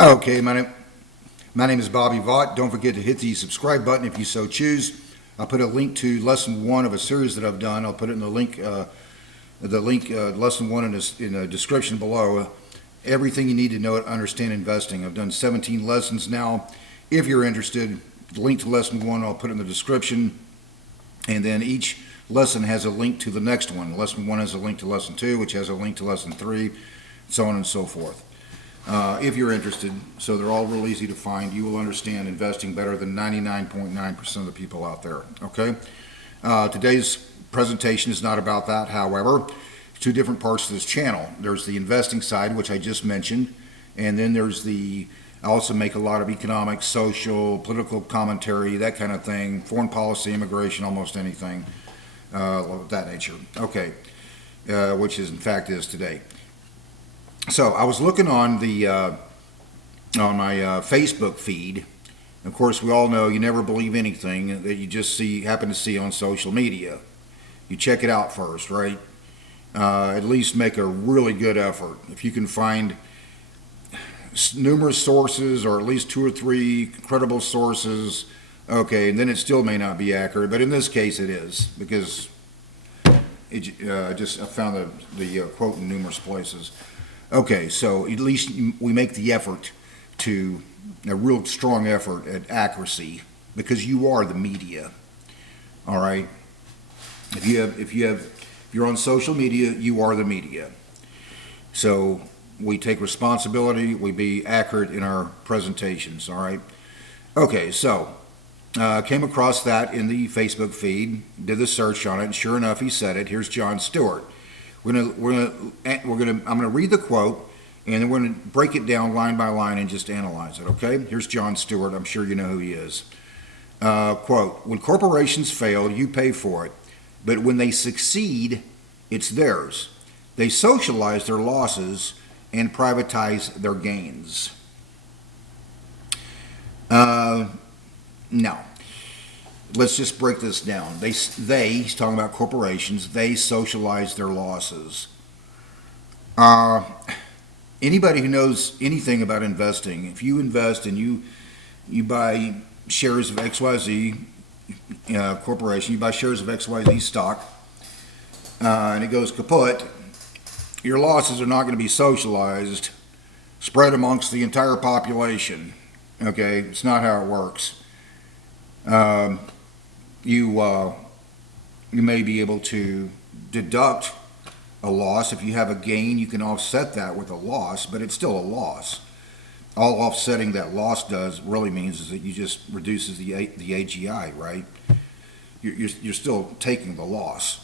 Okay, my name is Bobby Vaught. Don't forget to hit the subscribe button if you so choose. I'll put a link to lesson one of a series that I've done. I'll put it in lesson one in the description below. Everything you need to know to understand investing. I've done 17 lessons now. If you're interested, the link to lesson one I'll put in the description, and then each lesson has a link to the next one. Lesson one has a link to lesson two, which has a link to lesson three, so on and so forth. If you're interested, so they're all real easy to find. You will understand investing better than 99.9% of the people out there. Okay. Today's presentation is not about that. However, two different parts of this channel. There's the investing side, which I just mentioned, and then there's I also make a lot of economic, social, political commentary, that kind of thing, foreign policy, immigration, almost anything of that nature. Okay, which is in fact is today. So I was looking on on my Facebook feed. Of course, we all know you never believe anything that you just happen to see on social media. You check it out first, right? At least make a really good effort. If you can find numerous sources, or at least 2 or 3 credible sources, okay, and then it still may not be accurate, but in this case it is, because I found the quote in numerous places. Okay, so at least we make the effort a real strong effort at accuracy, because you are the media. All right. If you're on social media, you are the media. So we take responsibility. We be accurate in our presentations. All right. Okay, so came across that in the Facebook feed. Did the search on it, and sure enough, he said it. Here's Jon Stewart. I'm gonna read the quote, and then we're gonna break it down line by line and just analyze it. Okay? Here's Jon Stewart. I'm sure you know who he is. Quote: "When corporations fail, you pay for it, but when they succeed, it's theirs. They socialize their losses and privatize their gains." Now, let's just break this down. He's talking about corporations, they socialize their losses. Anybody who knows anything about investing, if you invest and you buy shares of XYZ corporation, you buy shares of XYZ stock, and it goes kaput, your losses are not going to be socialized, spread amongst the entire population. Okay, it's not how it works. You may be able to deduct a loss. If you have a gain, you can offset that with a loss, but it's still a loss. All offsetting that loss does really means is that you just reduces the AGI, right? You're still taking the loss.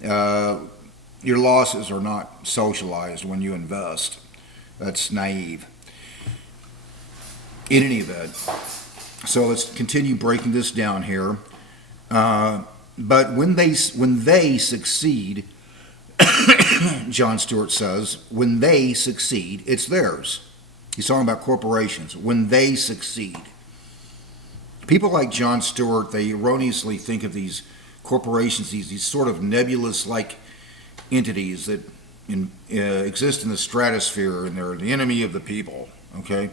Your losses are not socialized when you invest. That's naive. In any event, so let's continue breaking this down here. But when they succeed, Jon Stewart says, when they succeed, it's theirs. He's talking about corporations. When they succeed. People like Jon Stewart, they erroneously think of these corporations, these sort of nebulous-like entities that exist in the stratosphere, and they're the enemy of the people, okay?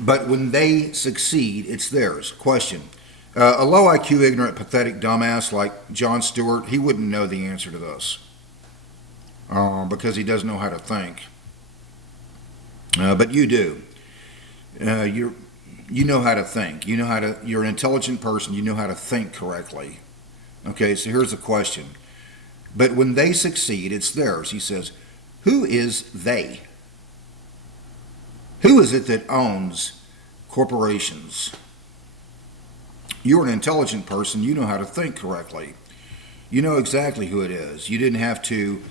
But when they succeed, it's theirs. Question. A low IQ, ignorant, pathetic dumbass like Jon Stewart, he wouldn't know the answer to this because he doesn't know how to think. But you do. You know how to think. You're an intelligent person. You know how to think correctly. Okay, so here's the question. But when they succeed, it's theirs. He says, who is they? Who is it that owns corporations? You're an intelligent person. You know how to think correctly. You know exactly who it is. You didn't have to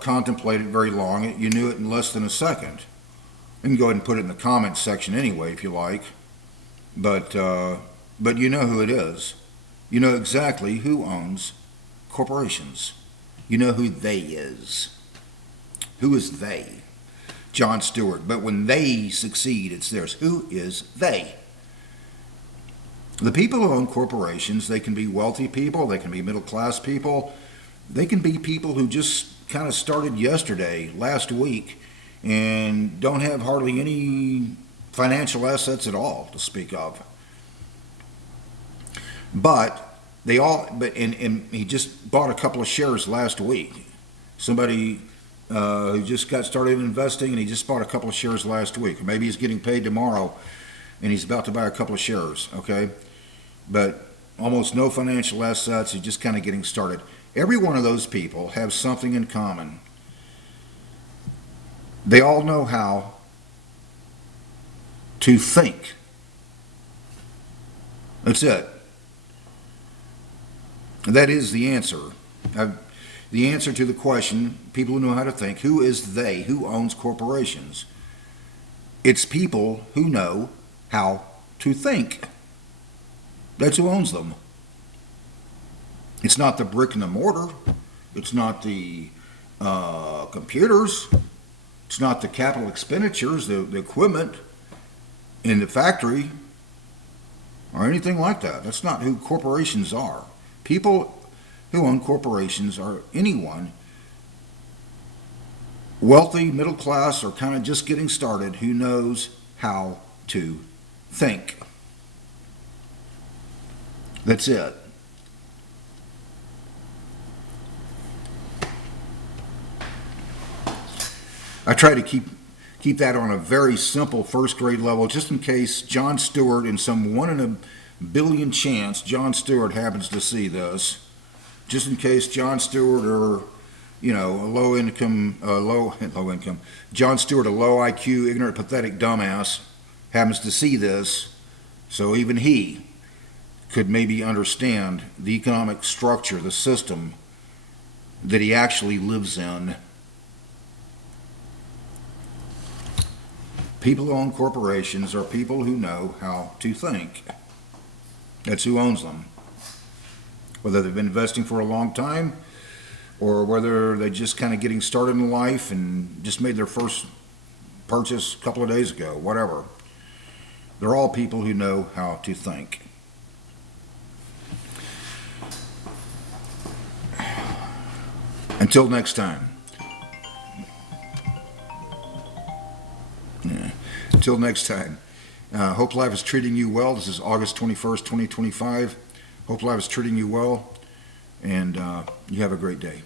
contemplate it very long. You knew it in less than a second. You can go ahead and put it in the comments section anyway if you like. But you know who it is. You know exactly who owns corporations. You know who they is. Who is they? Jon Stewart. But when they succeed, it's theirs. Who is they? The people who own corporations, they can be wealthy people, they can be middle-class people, they can be people who just kind of started yesterday, last week, and don't have hardly any financial assets at all to speak of. But and he just bought a couple of shares last week. Somebody who just got started investing, and he just bought a couple of shares last week. Or maybe he's getting paid tomorrow, and he's about to buy a couple of shares, okay? But almost no financial assets. He's just kind of getting started. Every one of those people have something in common. They all know how to think. That's it. That is the answer. The answer to the question, people who know how to think, who is they? Who owns corporations? It's people who know how to think. That's who owns them. It's not the brick and the mortar. It's not the computers. It's not the capital expenditures, the equipment in the factory, or anything like that. That's not who corporations are. People who own corporations are anyone wealthy, middle class, or kind of just getting started who knows how to think. That's it. I try to keep that on a very simple first grade level, just in case Jon Stewart, in some 1 in a billion chance, Jon Stewart happens to see this. Just in case Jon Stewart, or a low income, Jon Stewart, a low IQ, ignorant, pathetic dumbass, happens to see this, so even he could maybe understand the economic structure, the system that he actually lives in. People who own corporations are people who know how to think. That's who owns them. Whether they've been investing for a long time, or whether they're just kind of getting started in life and just made their first purchase a couple of days ago, whatever. They're all people who know how to think. Until next time. Until next time. Hope Life is treating you well. This is August 21st, 2025. Hope Life is treating you well, and you have a great day.